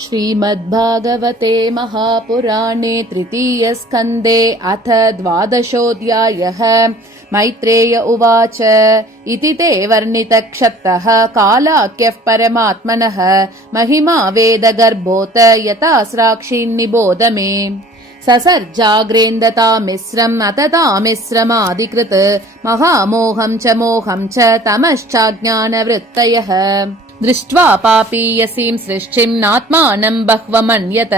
श्रीमद्भागवते महापुराणे तृतीयस्कन्धे अथ 12ोऽध्यायः। मैत्रेय उवाच इति ते वर्णितक्षत्तः कालाख्यः परमात्मनः महिमा वेदगर्भोत यथा स्राक्षीन्निबोध मे। ससर्जाग्रेन्दतामिस्रम् अततामिस्रमादिकृत् महामोहं च मोहं च तमश्चाज्ञानवृत्तयः। दृष्ट्वा पापीयसीं सृष्टिं नात्मानं बह्वमन्यत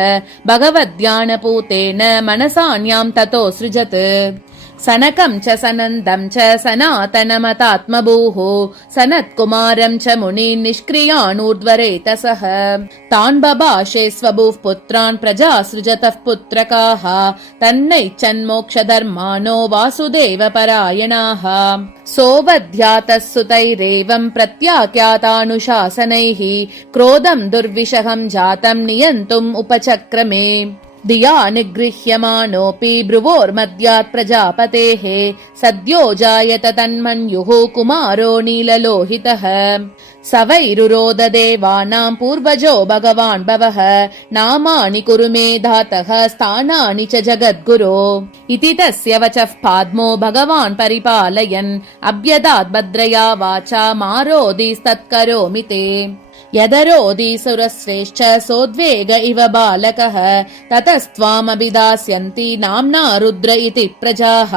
भगवद्ध्यानपूतेन मनसान्यां ततो सृजत्। सनकं च सनन्दं च सनातनमतात्मभूः सनत्कुमारं च मुनीन् निष्क्रियाणूर्ध्वरेतसः। तान् बभाषे स्वभूः पुत्रान् प्रजासृजतः पुत्रकाः तन्नैच्छन्मोक्षधर्माणो वासुदेवपरायणाः। सोऽवध्यातः सुतैरेवं प्रत्याख्यातानुशासनैः क्रोधं दुर्विषहं जातं नियन्तुम् उपचक्रमे। धिया निगृह्यमानोऽपि भ्रुवोर्मध्यात् प्रजापतेः सद्यो जायत तन्मन्युः कुमारो नीललोहितः। स वैरुरोध देवानां पूर्वजो भगवान् भवः नामानि कुरु मे धातः स्थानानि च जगद्गुरो। इति तस्य वचः पाद्मो भगवान् परिपालयन् अभ्यदात् भद्रया वाचा मारोदीस्तत्करोमि ते। यदरोदीसुरश्रेष्ठ सोद्वेग इव बालकः ततस्त्वामभिदास्यन्ति नाम्ना रुद्र इति प्रजाः।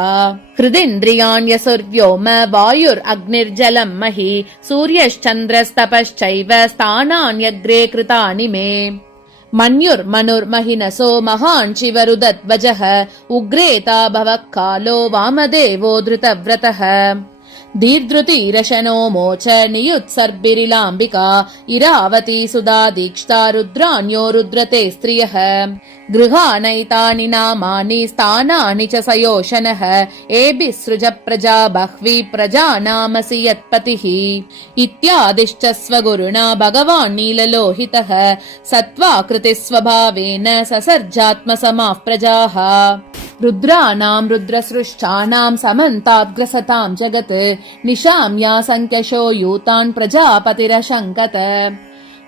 हृदिन्द्रियाण्यसुर्व्योम वायुरग्निर्जलं महि सूर्यश्चन्द्रस्तपश्चैव स्थानान्यग्रे कृतानि मे। मन्युर्मनुर्महिनसो महान् शिवरुदध्वजः उग्रेता भवः कालो वामदेवो धृतव्रतः। धीर्धृतिरशनो मोच नियुत्सर्भिरिलाम्बिका इरावती सुधा दीक्षिता रुद्राण्यो रुद्रते स्त्रियः। गृहानैतानि नामानि स्थानानि च सयोषनः एभिः सृज प्रजा बह्वी प्रजानामसि यत्पतिः। इत्यादिश्च स्वगुरुणा भगवान् नीललोहितः सत्त्वाकृतिः स्वभावेन ससर्जात्मसमाः प्रजाः। रुद्राणां रुद्रसृष्टानां समन्ताद्ग्रसतां जगत् निशाम्यासङ्ख्यशो यूतान् प्रजापतिरशङ्कत।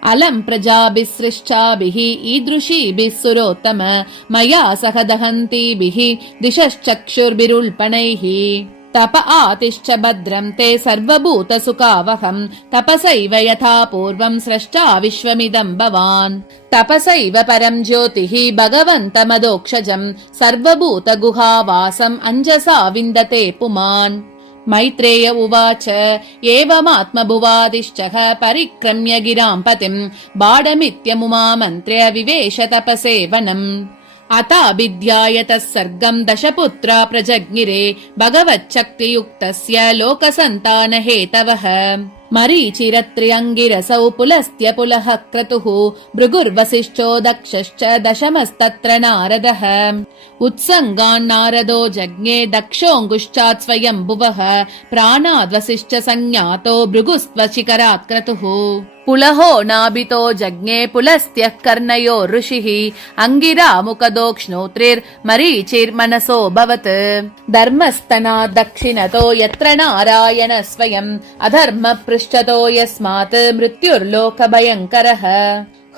अलं प्रजाभिः सृष्टाभिः ईदृशीभिः सुरोत्तम मया सह दहन्तीभिः दिशश्चक्षुर्भिरुल्पणैः। तप आतिष्ठ भद्रं ते सर्वभूतसुखावहं तपसैव यथा पूर्वं स्रष्टा विश्वमिदं भवान्। तपसैव परं ज्योतिः भगवन्तमदोक्षजं सर्वभूतगुहावासम् अञ्जसा विन्दते पुमान्। मैत्रेय उवाच एवमात्मभुवादिश्चः परिक्रम्य गिरां पतिं बाडमित्यमुमामन्त्र्य विवेश तपसेवनम्। अताभिध्यायतः सर्गं दशपुत्रा प्रजज्ञिरे भगवच्छक्तियुक्तस्य लोकसन्तानहेतवः। मरीचिरत्र्यङ्गिरसौ पुलस्त्य पुलः क्रतुः भृगुर्वसिष्ठो दक्षश्च दशमस्तत्र नारदः। उत्सङ्गान्नारदो जज्ञे दक्षोऽङ्गुश्चात् स्वयम्भुवः प्राणाद्वसिष्ठ संज्ञातो भृगुस्त्वशिखरात् क्रतुः। पुलहो नाभितो जज्ञे पुलस्त्यः कर्णयो ऋषिः अङ्गिरा मुखदोक्ष्णोत्रिर्मरीचिर्मनसो भवत्। धर्मस्तनात् दक्षिणतो यत्र नारायण स्वयम् अधर्म पृष्ठतो यस्मात् मृत्युर्लोकभयङ्करः।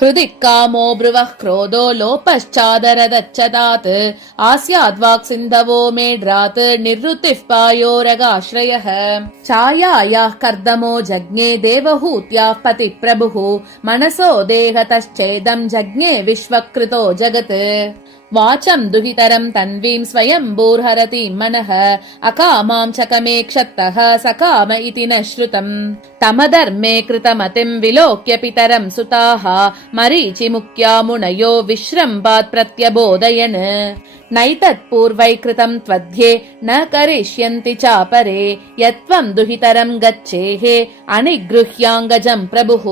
हृदि कामो ब्रुवः क्रोधो लोपश्चादरदच्छतात् आस्याद्वाक् सिन्धवो मेढ्रात् निर्वृतिः पायोरगाश्रयः। छायायाः कर्दमो जज्ञे देवहूत्याः पतिप्रभुः मनसो देहतश्चेदं जज्ञे विश्वकृतो जगत्। वाचं दुहितरं तन्वीं स्वयंभूर्हरतीं मनः अकामां चकमे क्षत्तः सकाम इति न श्रुतम्। तमधर्मे कृतमतिं विलोक्य पितरं सुताः मरीचिमुख्या मुनयो विश्रम्भात् प्रत्यबोधयन्। नैतत्पूर्वै कृतं त्वध्ये न करिष्यन्ति चापरे यत्त्वं दुहितरं गच्छेः अनिगृह्याङ्गजं प्रभुः।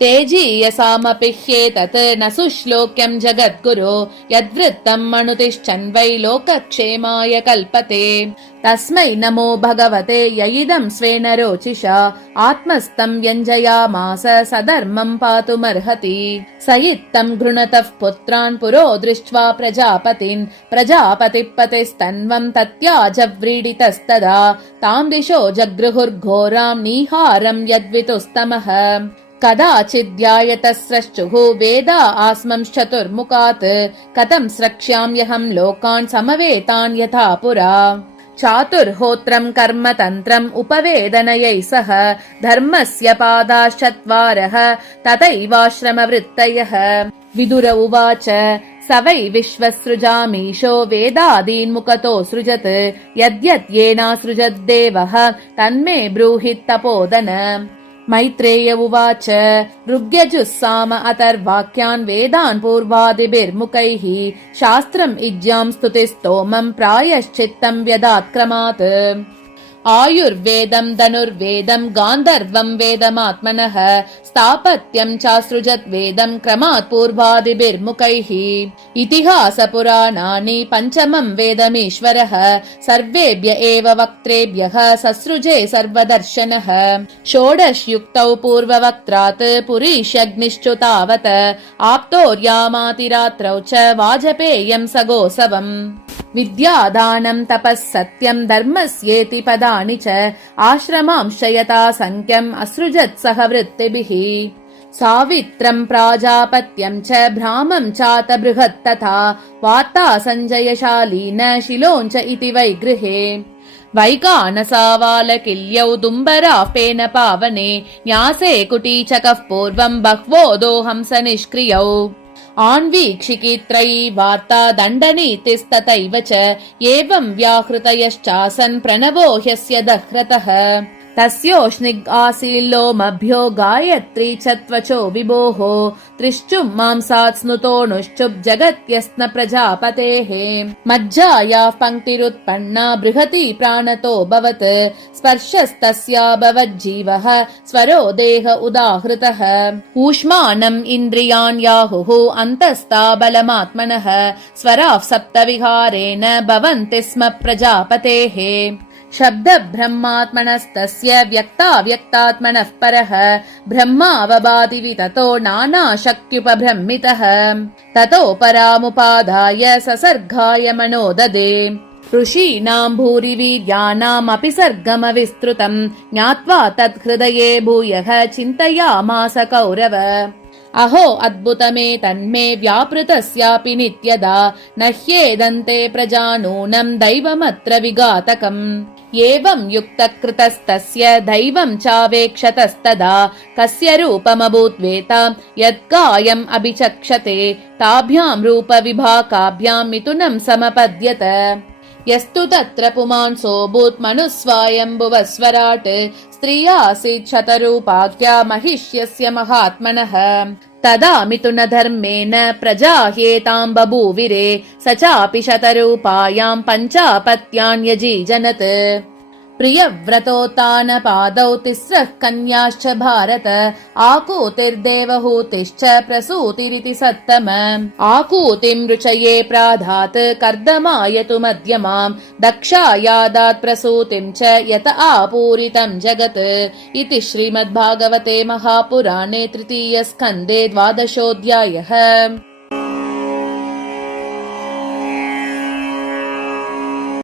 तेजीयसामपि ह्येतत् न सुश्लोक्यं जगद्गुरो यद्वृत्तम् अनुतिष्ठन् वै लोकक्षेमाय कल्पते। तस्मै नमो भगवते य इदं स्वेन रोचिषा आत्मस्थं व्यञ्जयामास सधर्मं पातुमर्हति। स इत्थं गृणतः पुत्रान् पुरो दृष्ट्वा प्रजापतिन् प्रजापतिपतिस्तन्वं तत्याजव्रीडितस्तदा तां दिशो जगृहुर्घोरां निहारं यद्वितुस्तमः। कदाचिद्यायतस्रश्चुः वेद आस्मंश्चतुर्मुखात् कथं स्रक्ष्याम्यहं लोकान् समवेतान् यथा पुरा चातुर्होत्रम् कर्म तन्त्रम् उपवेदनयैः सह धर्मस्य पादाश्चत्वारः तथैवाश्रमवृत्तयः विदुर उवाच स वै विश्वसृजामीशो वेदादीन्मुखतो सृजत् यद्यद्येनासृजद्देवः तन्मे ब्रूहितपोदन मैत्रेय उवाच ऋग्यजुस्साम अथर्वाक्यान् वेदान् पूर्वादिभिर्मुखैः शास्त्रम् इज्यां स्तुतिस्तोमम् प्रायश्चित्तम् व्यदात्क्रमात् आयुर्वेदम् धनुर्वेदम् गान्धर्वम् वेदमात्मनः स्थापत्यम् चासृजत् वेदम् क्रमात् पूर्वादिभिर्मुखैः इतिहासपुराणानि पञ्चमम् वेदमीश्वरः सर्वेभ्य एव वक्त्रेभ्यः ससृजे सर्वदर्शनः षोडशयुक्तौ पूर्ववक्त्रात् पुरीष्यग्निश्चु तावत् आप्तोर्यामातिरात्रौ च वाजपेयम् सगोऽसवम् विद्यादानं तपः सत्यं धर्मस्येति पदानि च आश्रमांश्च यथा संख्यम् असृजत् सह वृत्तिभिः सावित्रं प्राजापत्यं च भ्रामं चात बृहत् तथा वार्ता सञ्जयशालीन शिलोञ्च इति वै गृहे वैकानसावालकिल्यौ दुम्बरापेन पावने न्यासे कुटीचकः पूर्वं बह्वो दोहंस निष्क्रियौ आन्वीक्षिकीत्रयी वार्ता दण्डनीतिस्तथैव च एवं व्याहृतयश्चासन् प्रणवो ह्यस्य दह्रतः तस्योष्णिग् आसील्लोमभ्यो गायत्री च त्वचो विभोः त्रिश्चुम् मांसात् स्नुतोऽनुश्चुप् जगत्यस्न प्रजापतेः मज्जायाः पङ्क्तिरुत्पन्ना बृहती प्राणतो भवत् स्पर्शस्तस्याभवज्जीवः स्वरो देह उदाहृतः ऊष्मानम् इन्द्रियान् याहुः अन्तस्ता बलमात्मनः स्वराः सप्तविहारेण भवन्ति स्म प्रजापतेः शब्द ब्रह्मात्मनस्तस्य व्यक्ताव्यक्तात्मनः परः ब्रह्मावभाति विततो नानाशक्त्युपब्रह्मितः ततो परामुपादाय ससर्गाय मनो ददे ऋषीणाम् भूरिवीर्याणामपि सर्गमविस्तृतम् ज्ञात्वा तत्हृदये भूयः चिन्तयामास कौरव अहो अद्भुतमे तन्मे व्यापृतस्यापि नित्यदा न ह्येदन्ते प्रजानूनम् दैवमत्र विघातकम् एवं युक्तकृतस्तस्य दैवम् चावेक्षतस्तदा कस्य रूपमभूद्वेता यत्कायम् अभिचक्षते ताभ्याम् रूपविभाकाभ्याम् मिथुनम् समपद्यत यस्तु तत्र पुमांसोऽभूत् मनुस्वायम्भुवस्वराट् स्त्रियासीत् शतरूपाख्या महिष्यस्य महात्मनः तदा मिथुनधर्मेण प्रजाह्येताम् बभूविरे स चापि शतरूपायाम् पञ्चापत्यान्यजीजनत् प्रियव्रतोत्तानपादौ तिस्रः कन्याश्च भारत आकूतिर्देवहूतिश्च प्रसूतिरिति सत्तम आकूतिम् रुचये प्राधात् कर्दमायतु मध्यमाम् दक्षायादात् प्रसूतिम् च यत आपूरितम् जगत् इति श्रीमद्भागवते महापुराणे तृतीयस्कन्धे 12 अध्यायः।